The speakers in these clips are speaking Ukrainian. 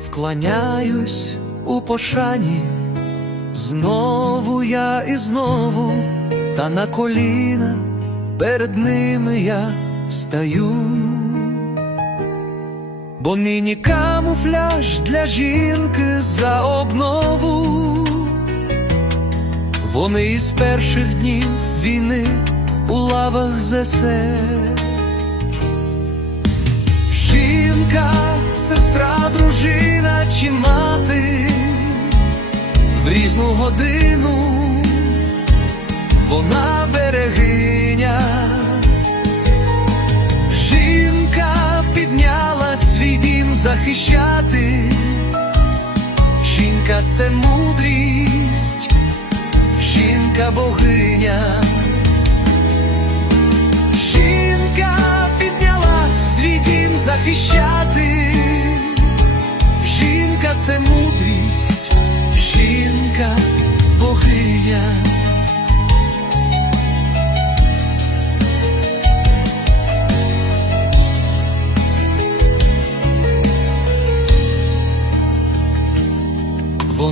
Вклоняюсь у пошані, знову я і знову, та на коліна перед ними я стаю бо нині камуфляж для жінки за обнову. Вони із перших днів війни у лавах зесе. Жінка, сестра, дружина чи мати в різну годину вона береги. захищати, жінка це мудрість, жінка богиня, жінка підняла свій дім захищати, жінка це мудрість, жінка богиня.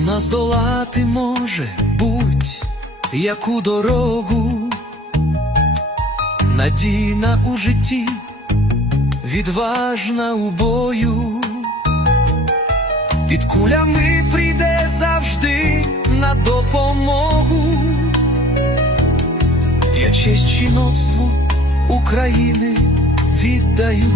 Вона здолати може будь яку дорогу, надійна у житті, відважна у бою, під кулями прийде завжди на допомогу. Я честь чиноцтву України віддаю.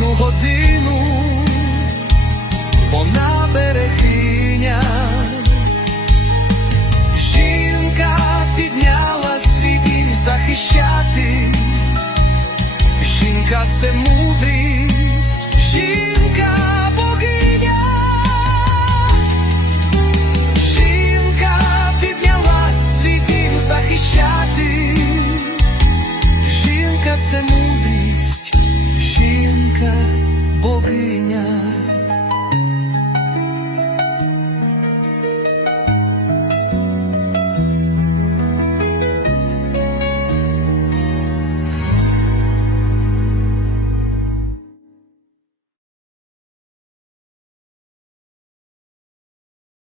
нічну годину, вона берегиня, жінка підняла світ їм захищати, жінка це мудрість.